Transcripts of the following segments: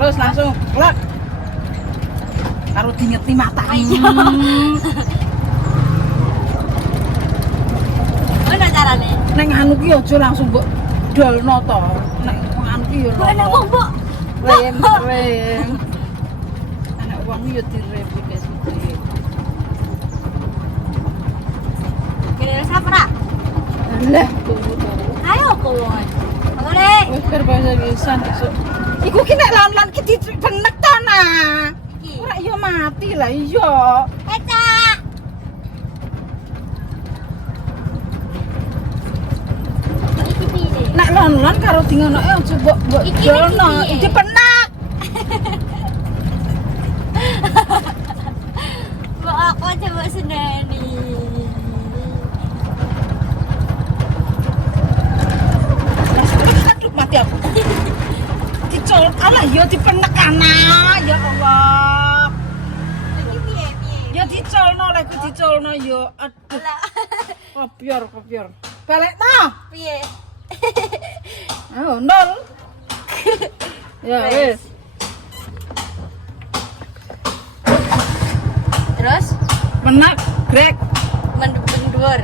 Terus langsung klak. Karo dingeti matamu. Mana carane? Neng anu ki aja langsung mbok dolno to. Nek anu ki yo. Mana wong, Bu? Rem. Anak wong yo direm iki sithik. Kira sapra. Lah, Ayo kawan. Ngene. wis berbahasa lisan esuk. Iku ki nek lan-lan ki dibenek ta nah. Iki. Ora yo mati lah iya. Eca. Iki piye? Nek lan-lan karo dingonoke aja mbok Iki dolno, piye? iki penak. Mbok aku coba seneni. Aduh mati aku. Dicol, alah yo dipenek ana, ya Allah. Iki piye? Ya dicolno lek ku dicolno yo. Aduh, Lah. kopior. Balekno. Piye? Oh, nol. Ya wis. Terus Penak, grek. mendur.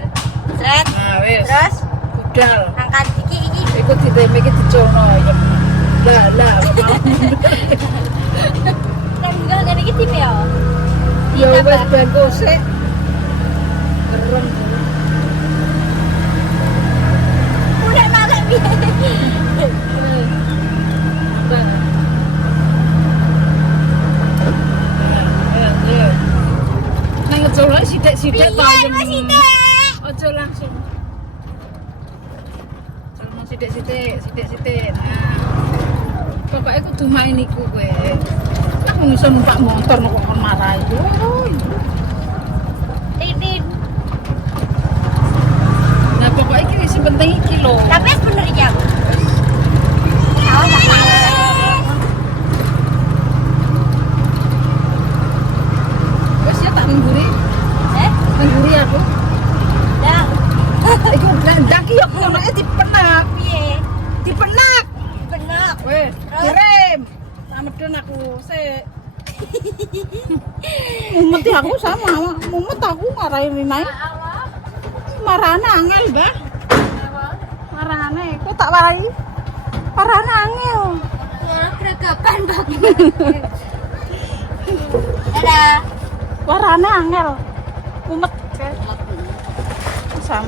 Sret. Nah, wis. Terus Budal. angkat iki. Iku diteme iki dicolno ya. Lah. Kan enggak ngene iki tim ya. Ya wis ben kosek. Gereng. Udah makan piye? Ya. Nang ngecolok sithik-sithik ta. Piye Mas Sithik? Aja langsung. Colno sithik-sithik. Nah. Bapake kudu main iku kowe. Lah wong iso numpak motor kok kon marahi. Titin. Nah, pokoknya iki wis penting iki lho. Tapi bener ya. Awas tak salah. Wis ya tak ngguri. Ngguri aku. Dah. Iku blandak ki yo konoke dipenak. Piye? Dipenak. Bener. Wis, direm. Tak medun aku sik. Mumet aku sama, mumet aku marahi Rinai. Marane angel, Mbah. Marane, kok tak warai. Marane angel. Ya gregepan bagi. Dadah. Warane angel. Mumet. Sam.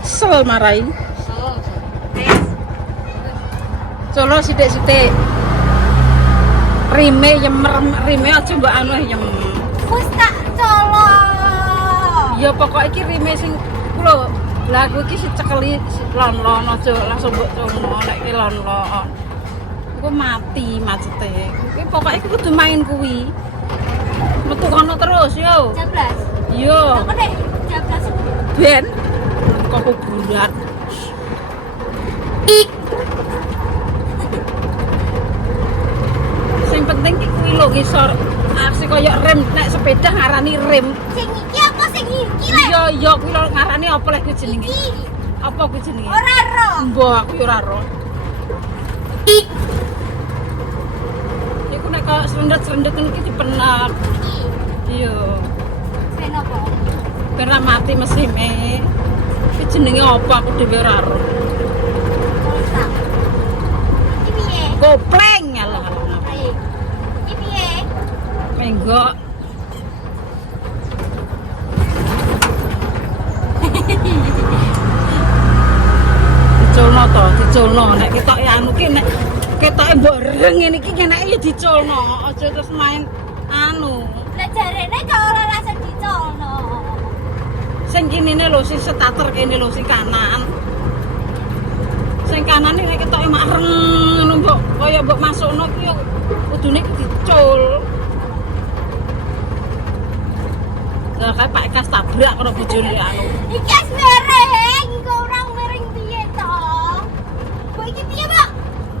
Sel marai. Colo sithik-sithik. Rime rime aja mbok anu yem. Wis tak colo. Ya pokok iki rime sing lho. Lah aku iki cekeli lon-lon aja langsung mbok colno nek ki lon-lon. Iku mati macete. Kuwi pokoke iki kudu main kuwi. Metu kono terus yo. 12. Yo. Aku nek 12. Ben kok bulat. Sing penting ki kuwi lho ngisor. Aksi koyo rem nek sepeda ngarani rem. Sing iki apa sing iki lek? Iya kuwi lho ngarani apa lek kuwi jenenge? Iki. Apa kuwi jenenge? Ora ro. Mbah aku yo ora ro. Iku nek kok serendet-serendet iki dipenak. Iki. Iya. Sen apa? Ben ra mati mesine. Iki jenenge apa aku dhewe ora ro. Kotak. Iki piye? Kopleng alah. Ayo. Iki piye? Menggok. Dicolno nek ketok anu ki nek ketoke mbok reng ngene iki ngeneke ya dicolno aja terus main anu Lah jarene kok ora rasa dicolno. sing kinine lho sing starter kene lho sing kanan nek ketoke mak reng ngono mbok kaya mbok masukno ki yo kudune dicul lah kae Pak Kas tabrak karo bojone anu Iki wis mereng, kok ora mereng piye to? Kok iki piye, Pak?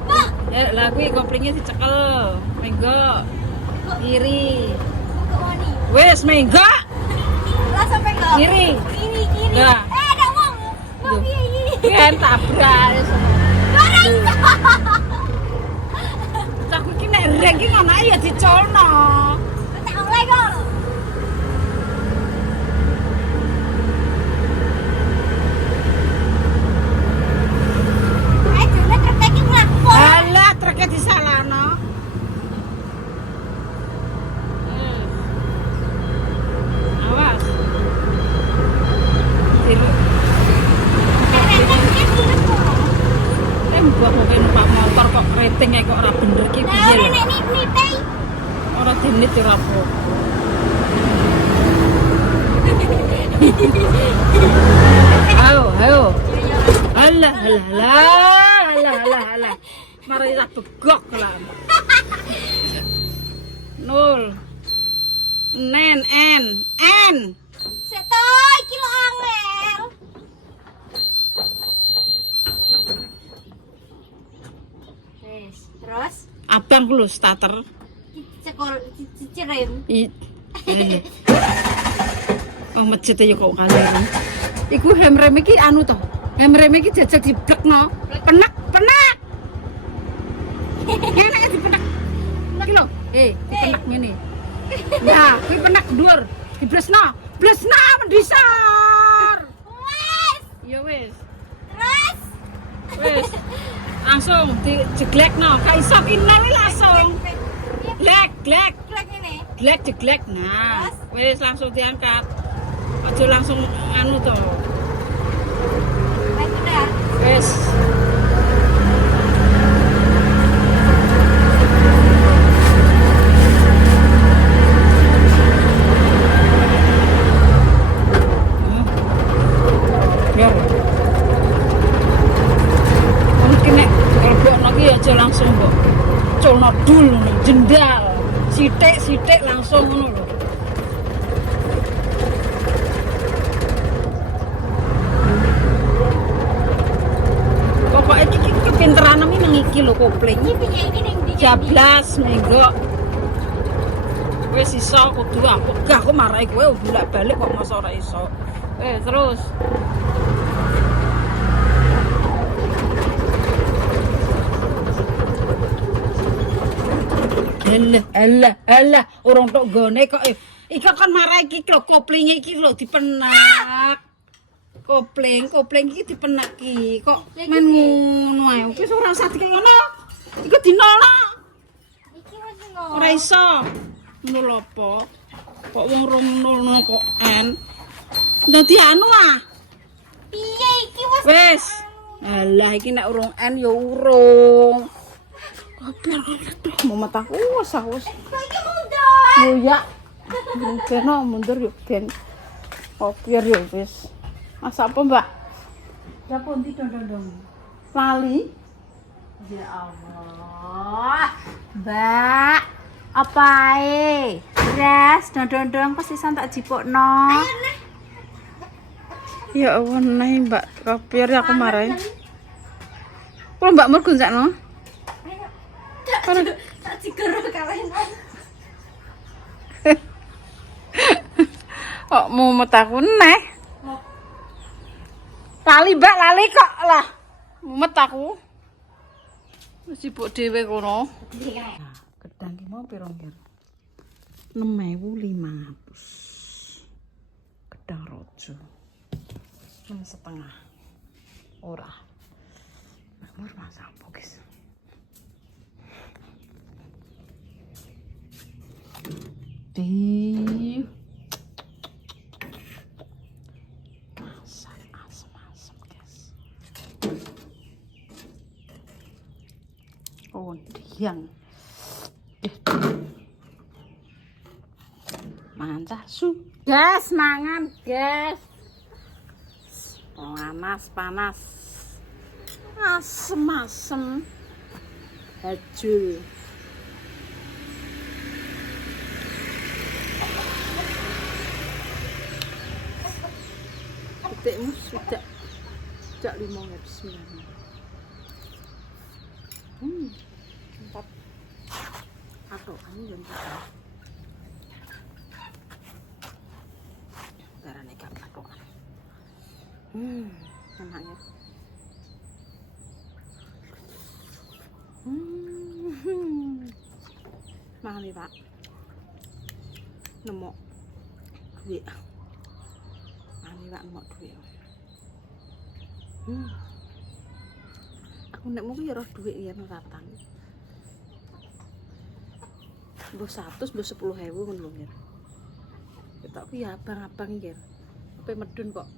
Pak, lah kuwi koplingnya dicekel menggok kiri kok wani? wis menggok Lah sampe kok. kiri Kiri. Lah. Ada wong. Wong piye iki? kan tabrak Ora iso. goreng ki ngono ae ya dicolno. Tak oleh kok. Ayo jane truk iki nglapo. Alah truknya disalahno. Awas. Tiru. Mbok mungkin numpak motor kok ratingnya kok ora bener ki piye lho. Nek nite. Ora dinit ya ora apa. Ayo. Alah. Mari tak begok lah. Nol. N. Seto iki lho angel. Wes, terus Abang ku lho starter. cicerem. Oh masjid ya kok kalian. Iku hemrem iki anu to. Hemrem iki jajal diblekno. Penak. Enak dipenak. Iki lho. Dipenak ngene. Nah, kuwi penak dhuwur. Diblesno mendisar. Wes, Ya wis. terus Wis. Langsung dijeglekno. Ka iso kinal langsung. Glek. Glek ini. Glek jeglek. Nah, wis langsung diangkat. Aja langsung anu to. Wes sudah. Wis. Ya. Mungkin nek lebokno ki aja langsung kok. Colno dul jendal. Sithik langsung ngono lho. Pokoknya iki kepinteran iki nang iki lho kopling. Iki piye iki ning ndi? Jablas menggo. Wis iso kudu aku. Gak aku marahi kowe bolak-balik kok masa ora iso. Terus. Alah, urung tok gone kok iki kan marahi iki lho koplinge iki lho dipenak. Kopling iki dipenak iki kok men ngono ae. Wis ora usah dikek ngono. Iku dinolno. Iki wis ngono. Ora iso. Ngono lho apa? Kok wong rong nolno kok en. Dadi anu ah. Piye iki wis? Wis. Alah iki nek urung en ya urung. Kopiar mau mataku wis. Kok iki mundur? Buya. Kena mundur yuk ben. Kopiar ya wis. Masak apa, Mbak? Ya pun dong. Lali. Ya Allah. Mbak, apa ae? Res, dong pasisan tak jipukno. Ya Allah, nih Mbak, kopiar aku marahin. Kalau Mbak Mur gunjakno? Tak digero kalian. Kok mumet aku neh. Lali Mbak, lali kok lah. Mumet aku. Wis sibuk dhewe kono. Gedang ki mau piro ngir? 6.500. Gedang rojo. 6,5. Ora. Mur masak apa, guys? Masak asem-asem, guys. Oh, diang. Mangan su. Gas, mangan, gas. Panas. Asem-asem. Hajul. Detikmu sudah 5 ya bismillah. Empat. Atau anu jam 4. Darane gak katokan. Enaknya. Mari Pak. Nemu duit. Mari Pak nemu duit. Aku nek mung ya roh duit ya ratang. Mbok 100, mbok 10.000 ngono lho ya. Ketok ku ya abang-abang ya. Apa medun kok.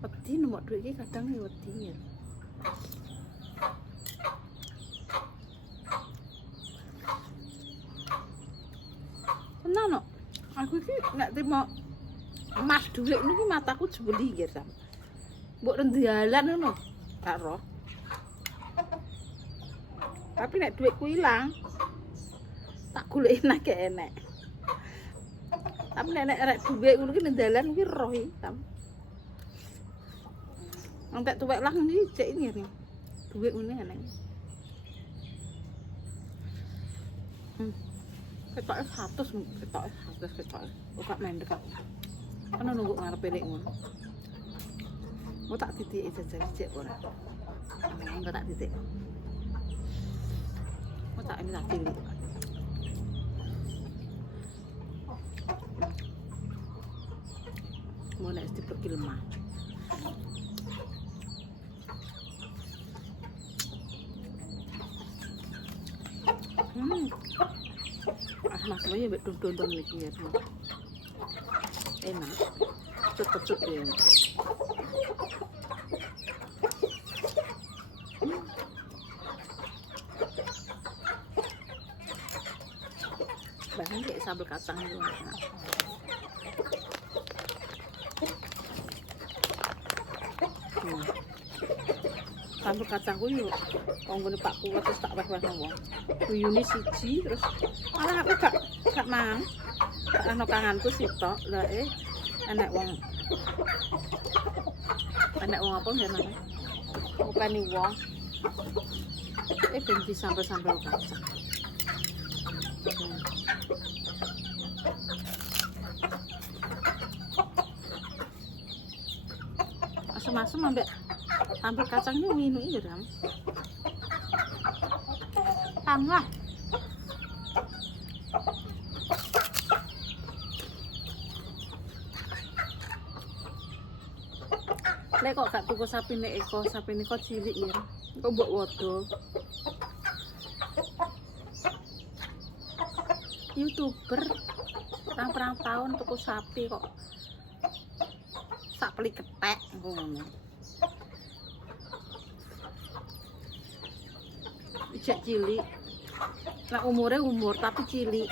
Wedi nemu duit iki kadang ya wedi ya. Tenan no. Aku iki nek trimo emas dhuwit niki mataku jebuli nggih, Sam. Mbok rendalan ngono. Gak roh. Tapi nek dhuwitku ilang, tak goleki nek enek. Tapi nek arek dhuwit ngono ki rendalan ki roh iki, Sam. Entek tuwek lah iki cek ini. Dhuwit ngene enek. Ketoke 100, ketoke 100 ketoke. Kok mendek kok. Ana nunggu ngarepe lek ngono. Mau tak titik jajan cek ora. Enggak tak titik. Mau tak ini tak titik. Mau nek dipergi lemah. Mas semuanya mbak dondong lagi ya. Enak. Cepet ya. Bahan kayak sambal kacang itu enak. Sambal kacangku yuk konggone Pak Kuwat terus tak weh-weh wong. Guyune siji terus malah aku gak mang. Gak ana kanganku sitok. Lah enek wong apa jenenge? Ngopeni wong. Ben disambel-sambel kacang. Asem-asem ambek sambal kacangnya nginu iki, Ram. Tangah. Lek kok gak tuku sapine Eko, sapine kok cilik ya. Kok mbok wodo. YouTuber perang tahun tuku sapi kok sak peli ketek ngono. Cek cilik. Lah umur tapi cilik.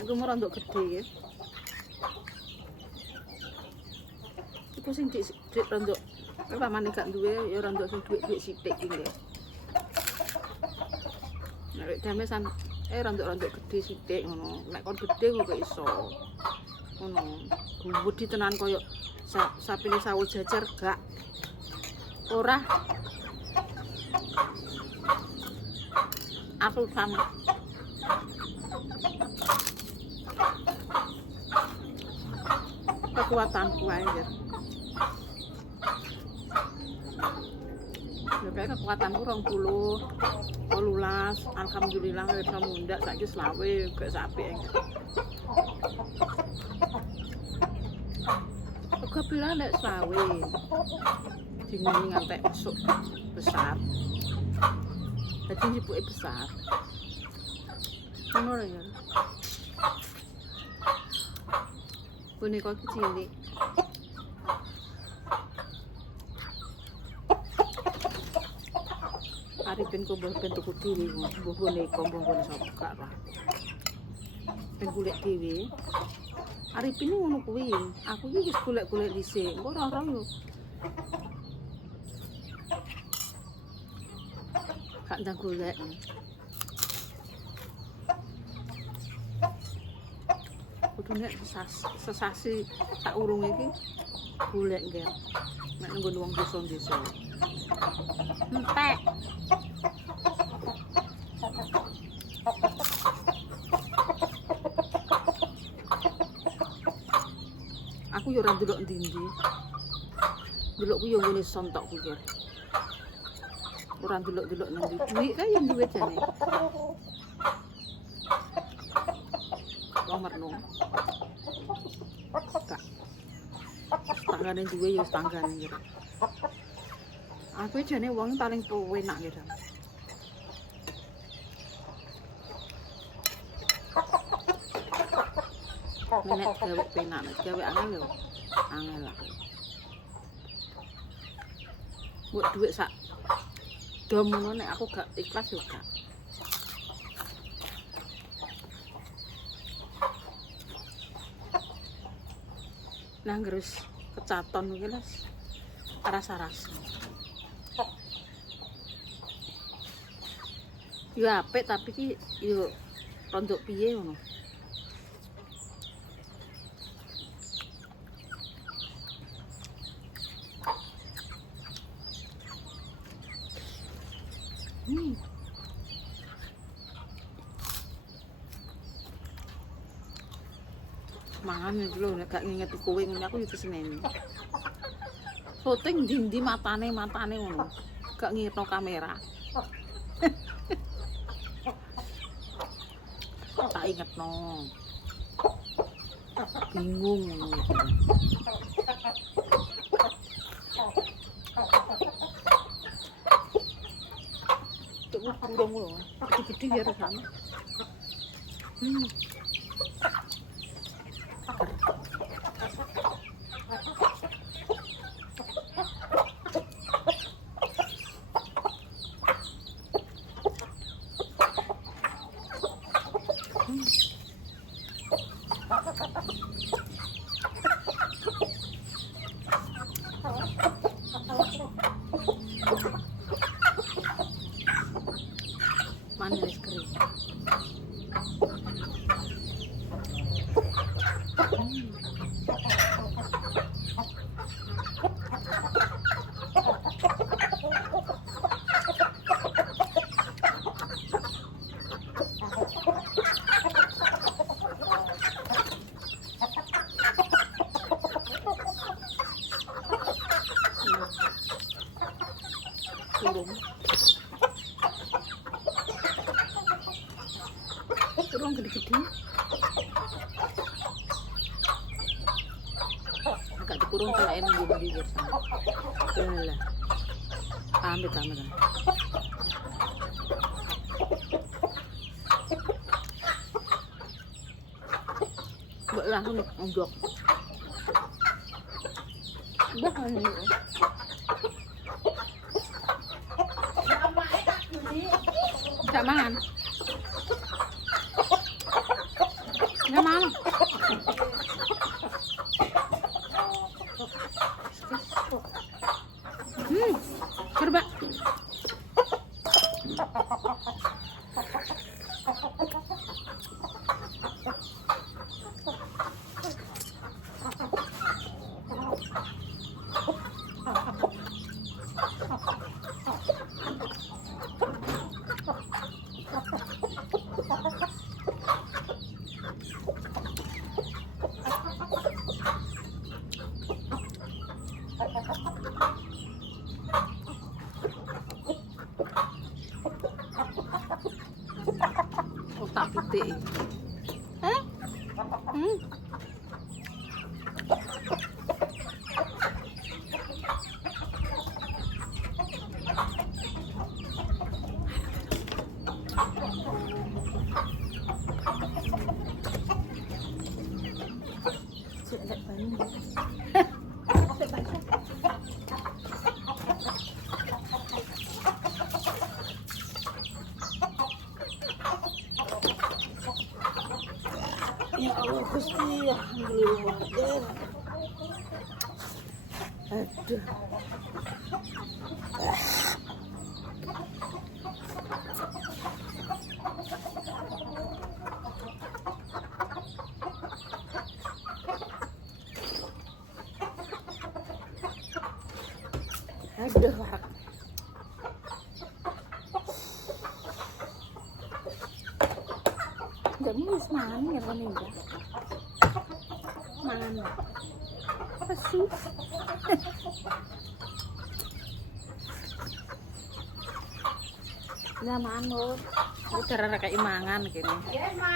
Aku umur rondok gede ya. Iku sing dik rondok pamane gak duwe ya rondok sing duwe sithik iki nggih. Nek dame san rondok gede sithik ngono. Nek kon gede kok iso. Ngono. Gudi tenan koyo sapine sawo jajar gak. Ora. Aku sama. Kekuatanku aja. Ya kayak kekuatanku 20, 18, alhamdulillah bisa mundak saiki selawe gak sapi enggak. Kok bilang nek selawe. Dingingi ngantek esuk besar. Jadi ibuke besar. Ngono ya. Boneka iki cilik. Arifin ku mbah ben tuku dhewe, mbah boneka mbah sapa gak lah. Ben golek dhewe. Arifin ngono kuwi. Aku iki wis golek-golek dhisik. Engko ora yo. Gak ndang golek. Kudune sesasi sak urung iki golek nggih. Nek nggon wong desa-desa. Entek. Aku yo ora ndelok ndi-ndi. Ndelokku yo ngene sontokku iki. Ora ndelok-ndelok nang ndi. Duit kae yo duwe jane. merno. Gak. Tanggane duwe ya tanggane gitu. Aku jane wong paling enak gitu. Menek gawe penak, gawe angel lho. Angel lah. Buat duit sak dom ngono nek aku gak ikhlas yo gak. Nang terus kecaton iki Mas. Rasa-rasa. Yo apik tapi ki yo rondok piye ngono. Mangan iki lho nek gak ngingeti kowe ngene aku yo keseneni. Syuting ndi-ndi matane ngono. Gak ngingetno kamera. Tak ingetno. Bingung ngono. Tuh kurang lho. Gede-gede ya rasane. Manis kering. Turun gede-gede. Agak dikurung kalain di bibir sana. Lah. Ambil kamera. Mbak langsung ngogok. Udah kan ini. Gak mangan. Gak mangan. Coba. Otak pitik. Ya Allah Gusti, alhamdulillah. Aduh. Aduh, nggak bisa mangan ya kan enggak mangan apa sih nggak mangan udah kayak mangan gini yes ma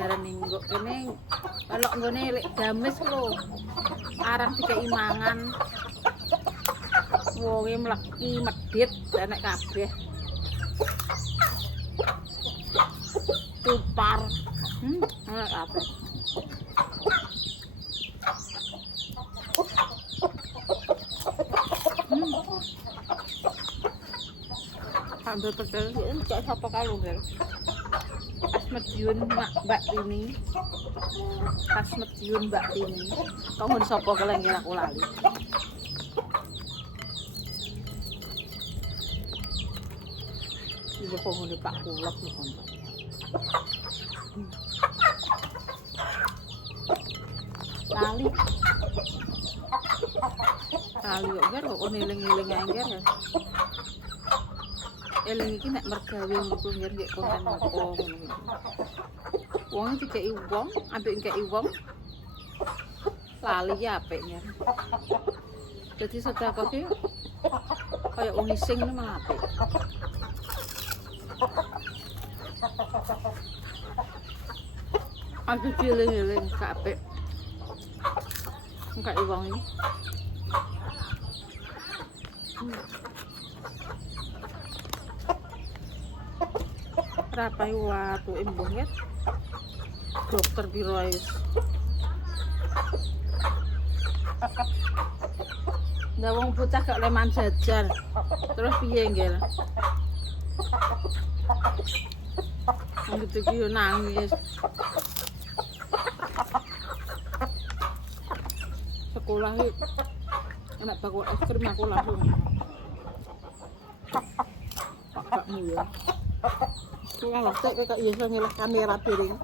darane nggok kene melok nggone lek gamis lho. Arang dikeki mangan. Wonge mleki medhit enek kabeh. Tupar. Enek kabeh. Sambil pecel iki cek sapa kalu, Gel. Pas Mediun Mbak Tini. Pas Mediun Mbak Tini. Kongkon sapa kelengger aku lali. Iya kongkon Pak Kulek kongkon. Lali. Lali kok Ger kok eling-eling ae Ger. Eling iki nek mergawe niku nggih nggih konten apa ngono iki. Wong dikeki wong, ambek ngekeki wong. Lali ya apik nyer. Dadi sedekah ki kaya wong ising ngono malah apik. Aku dieling-eling gak apik. Ngekeki wong iki. Rapai watu embuh ya. Dokter piro wis. Ndak wong bocah gak leman jajan. Terus piye nggih? Wong iki yo nangis. Sekolah iki anak bakul es krim aku langsung. Pakmu ya. Ngalah tek kok iso ngelah kamera piring.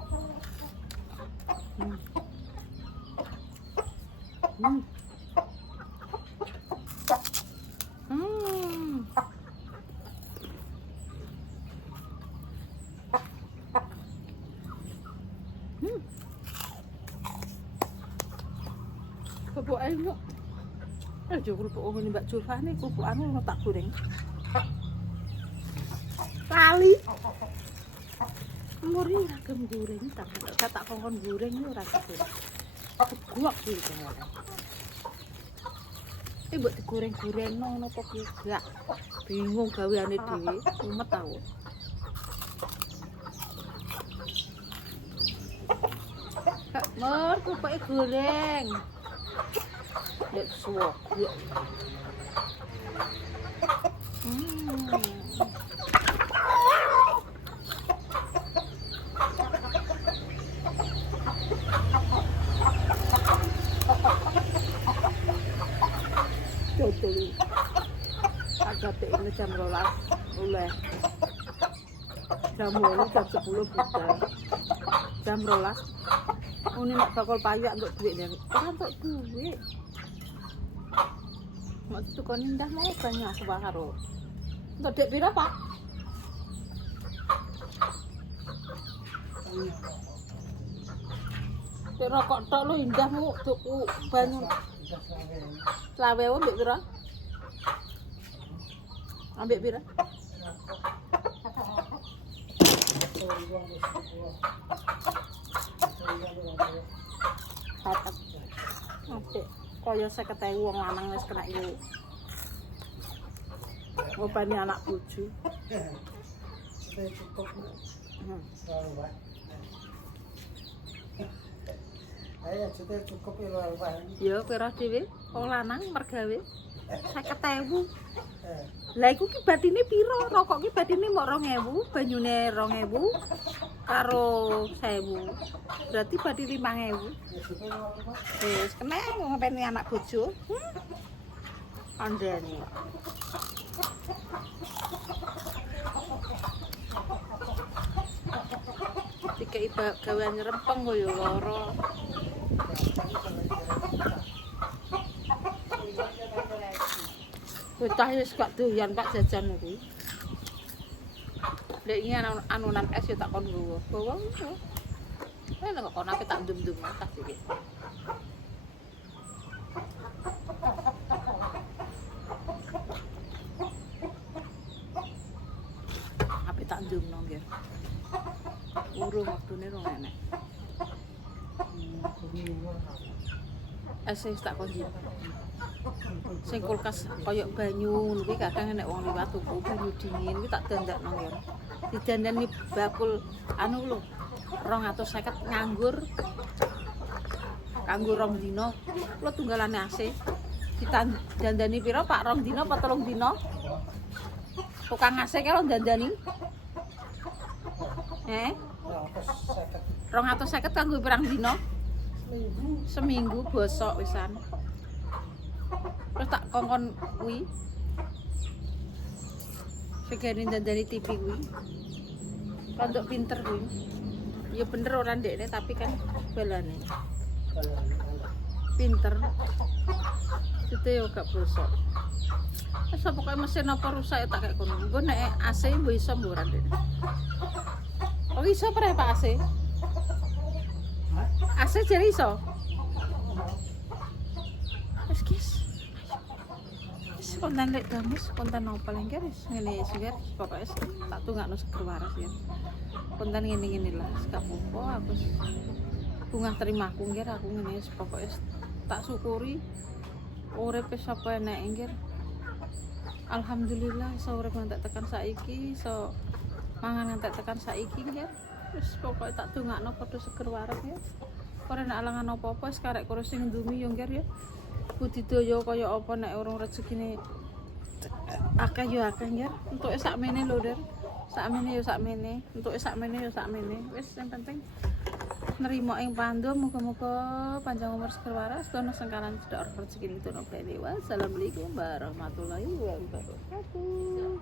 Kerupuk ayo. Ayo kerupuk ngene Mbak Julfani, kerupuk anu tak goreng. Lali. Murni ragam goreng tak kongkon goreng yo ora goreng. Guak iki kan. Mbok digoreng-goreng ngono apa ki gak. Bingung gaweane dhewe, umet tau. Kak, mer kerupuk goreng. Lek suwok. Dodol. Agak ini jam 12 oleh. Jam 8 jam 10 budal. Jam 12. Ini nak bakal payak untuk duit nih. Ora untuk duit. Mak tukang indah mau banyak aku karo. Untuk dek pira, Pak? Dek rokok tok lo indah mau tuku banyu. Selawe ambek pira? Ambek pira? Papat. Ambek kaya 50.000 wong lanang wis kena iku. Ngopeni anak bojo. Ayo sudah cukup ya Pak. Ya pira dhewe wong lanang mergawe 50.000. Lah iku ki batine pira? Rokok ki batine mok 2.000, banyune 2.000 karo 1.000. Berarti bati 5.000. Wis kena ngopeni anak bojo. Andane. Dikai gawean rempeng koyo loro. Bocah wis gak doyan Pak jajan kuwi. Lek iki anunan es yo tak kon nggowo. Bawa yo. Nek kok nape tak ndum-ndum tas iki. Ape tak ndumno nggih. Urung wektune rong enek. Wis tak kunci. Sing kulkas koyo banyu ngono kuwi kadang nek wong liwat tuku banyu dingin kuwi tak dandakno ya. Didandani bakul anu lho 250 nganggur kanggo 2 dina. Kulo tunggalane AC. Ditandani pira Pak 2 dina apa 3 dina? Tukang AC ki lho dandani. 250 kanggo pirang dina? Seminggu bosok wisan. Terus tak kongkon kuwi. Segene dandani TV kuwi. Rondok pinter kuwi. Ya bener ora ndekne tapi kan balane. Pinter. Itu yo gak bosok. Wis pokoke mesin apa rusak ya tak kek kono. Engko nek AC mbok iso mbok ora ndekne. Oh iso pre Pak AC? AC jare iso? Wis guys. Konten lek damus, konten apa lagi guys? Ngene sih pokoknya tak tunggakno seger waras ya. Konten ngene-ngene lah, gak apa-apa aku bunga terimaku nggih aku ngene pokoknya tak syukuri urip wis apa enek nggih. Alhamdulillah iso urip ngantek tekan saiki, iso mangan ngantek tekan saiki nggih. Wis pokoke tak dongakno padha seger waras ya. Ora nek alangan apa-apa wis karek kurus sing ndumi yo nggih ya. Budidaya kaya apa nek urung rezekine akeh yo akeh nggih. Entuke sakmene lho, Der. Sakmene yo sakmene, entuke sakmene yo sakmene. Wis sing penting nerima ing pandhu muga-muga panjang umur seger waras dono sengkalan cedhak rezeki itu nobene. Wassalamualaikum warahmatullahi wabarakatuh.